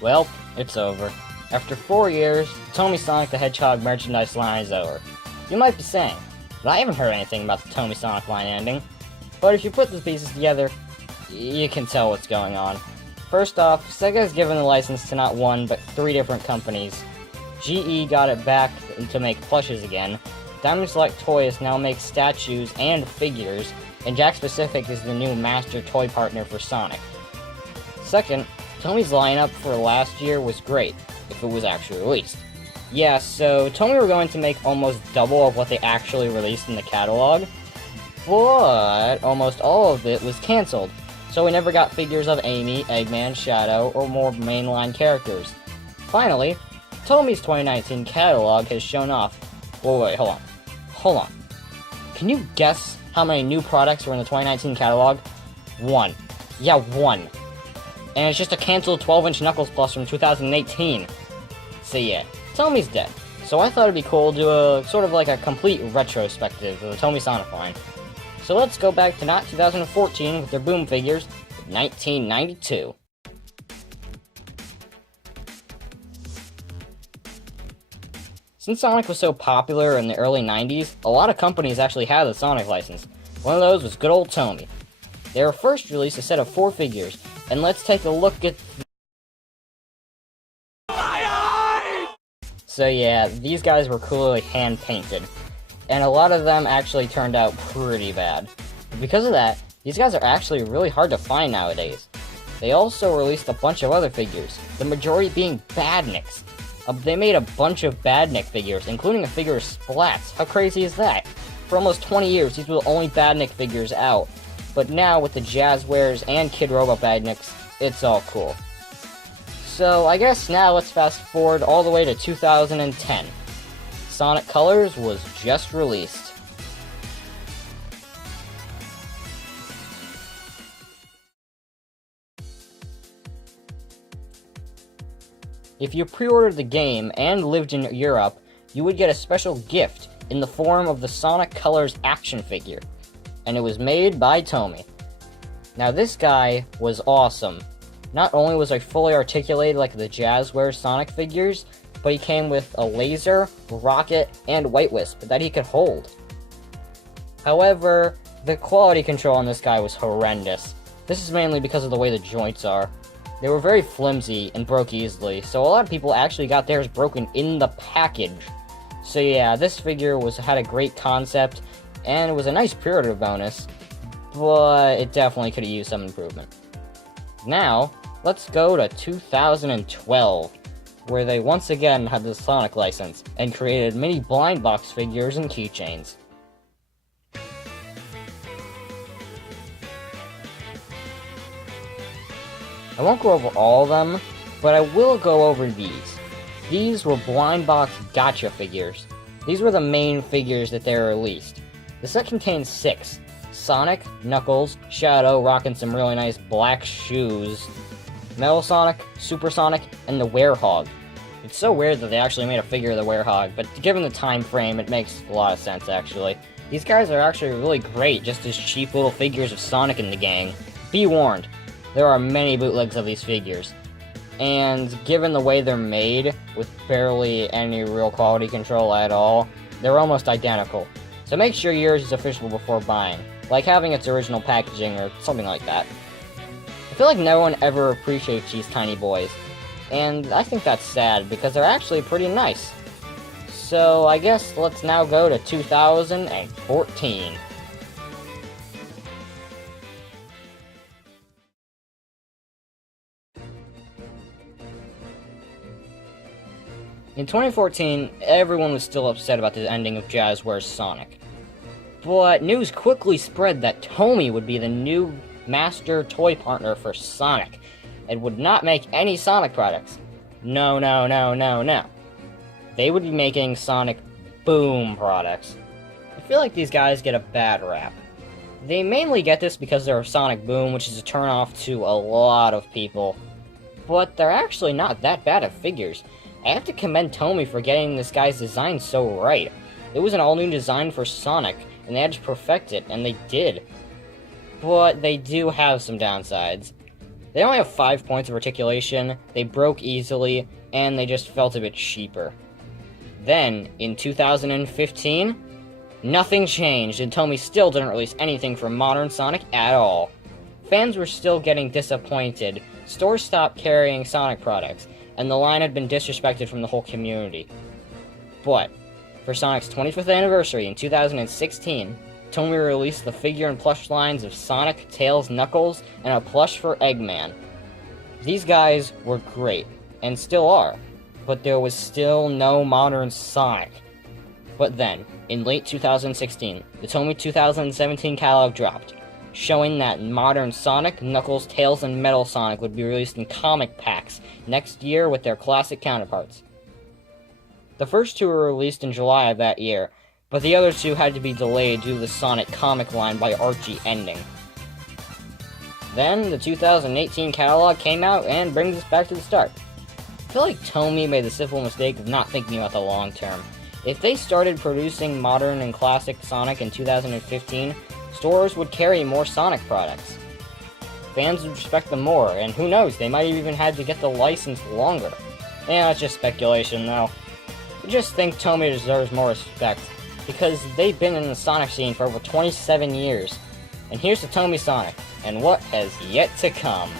Well, it's over. After 4 years, TOMY Sonic the Hedgehog merchandise line is over. You might be saying, but I haven't heard anything about the TOMY Sonic line ending. But if you put the pieces together, you can tell what's going on. First off, Sega has given the license to not one, but 3 different companies. GE got it back to make plushes again. Diamond Select Toys now makes statues and figures, and Jakks Pacific is the new master toy partner for Sonic. Second, TOMY's lineup for last year was great, if it was actually released. Yeah, so TOMY were going to make almost double of what they actually released in the catalog, but almost all of it was cancelled, so we never got figures of Amy, Eggman, Shadow, or more mainline characters. Finally, TOMY's 2019 catalog has shown off. Wait, hold on. Can you guess how many new products were in the 2019 catalog? 1. Yeah, 1. And it's just a cancelled 12-inch Knuckles Plus from 2018. So yeah, TOMY's dead. So I thought it'd be cool to do a sort of like a complete retrospective of the TOMY Sonic line. So let's go back to not 2014 with their Boom figures, 1992. Since Sonic was so popular in the early 90s, a lot of companies actually had the Sonic license. One of those was good old TOMY. They were first released a set of 4 figures, and let's take a look at So yeah, these guys were clearly hand-painted, and a lot of them actually turned out pretty bad. Because of that, these guys are actually really hard to find nowadays. They also released a bunch of other figures, the majority being Badniks. They made a bunch of Badnik figures, including a figure of Splats. How crazy is that? For almost 20 years, these were the only Badnik figures out. But now, with the Jazzwares and Kid Robot Badniks, it's all cool. So, I guess now let's fast forward all the way to 2010. Sonic Colors was just released. If you pre-ordered the game and lived in Europe, you would get a special gift in the form of the Sonic Colors action figure, and it was made by TOMY. Now this guy was awesome. Not only was I fully articulated like the Jazzwares Sonic figures, but he came with a laser, rocket, and White Wisp that he could hold. However, the quality control on this guy was horrendous. This is mainly because of the way the joints are. They were very flimsy and broke easily, so a lot of people actually got theirs broken in the package. So yeah, this figure had a great concept, and it was a nice pre-order bonus, but it definitely could have used some improvement. Now, let's go to 2012, where they once again had the Sonic license, and created mini blind box figures and keychains. I won't go over all of them, but I will go over these. These were blind box gotcha figures. These were the main figures that they were released. The set contains 6. Sonic, Knuckles, Shadow rocking some really nice black shoes, Metal Sonic, Super Sonic, and the Werehog. It's so weird that they actually made a figure of the Werehog, but given the time frame, it makes a lot of sense actually. These guys are actually really great just as cheap little figures of Sonic and the gang. Be warned. There are many bootlegs of these figures, and given the way they're made, with barely any real quality control at all, they're almost identical. So make sure yours is official before buying, like having its original packaging or something like that. I feel like no one ever appreciates these tiny boys, and I think that's sad because they're actually pretty nice. So I guess let's now go to 2014. In 2014, everyone was still upset about the ending of Jazzwares Sonic. But news quickly spread that TOMY would be the new master toy partner for Sonic, and would not make any Sonic products. No. They would be making Sonic Boom products. I feel like these guys get a bad rap. They mainly get this because they're Sonic Boom, which is a turnoff to a lot of people. But they're actually not that bad at figures. I have to commend TOMY for getting this guy's design so right. It was an all-new design for Sonic, and they had to perfect it, and they did. But they do have some downsides. They only have 5 points of articulation, they broke easily, and they just felt a bit cheaper. Then, in 2015, nothing changed, and TOMY still didn't release anything for modern Sonic at all. Fans were still getting disappointed, stores stopped carrying Sonic products, and the line had been disrespected from the whole community. But, for Sonic's 25th anniversary in 2016, TOMY released the figure and plush lines of Sonic, Tails, Knuckles, and a plush for Eggman. These guys were great, and still are, but there was still no modern Sonic. But then, in late 2016, the TOMY 2017 catalog dropped, showing that modern Sonic, Knuckles, Tails, and Metal Sonic would be released in comic packs next year with their classic counterparts. The first two were released in July of that year, but the other two had to be delayed due to the Sonic comic line by Archie ending. Then, the 2018 catalog came out and brings us back to the start. I feel like TOMY made the simple mistake of not thinking about the long term. If they started producing modern and classic Sonic in 2015, stores would carry more Sonic products. Fans would respect them more, and who knows, they might have even had to get the license longer. Yeah, it's just speculation though. I just think TOMY deserves more respect, because they've been in the Sonic scene for over 27 years. And here's to TOMY Sonic, and what has yet to come.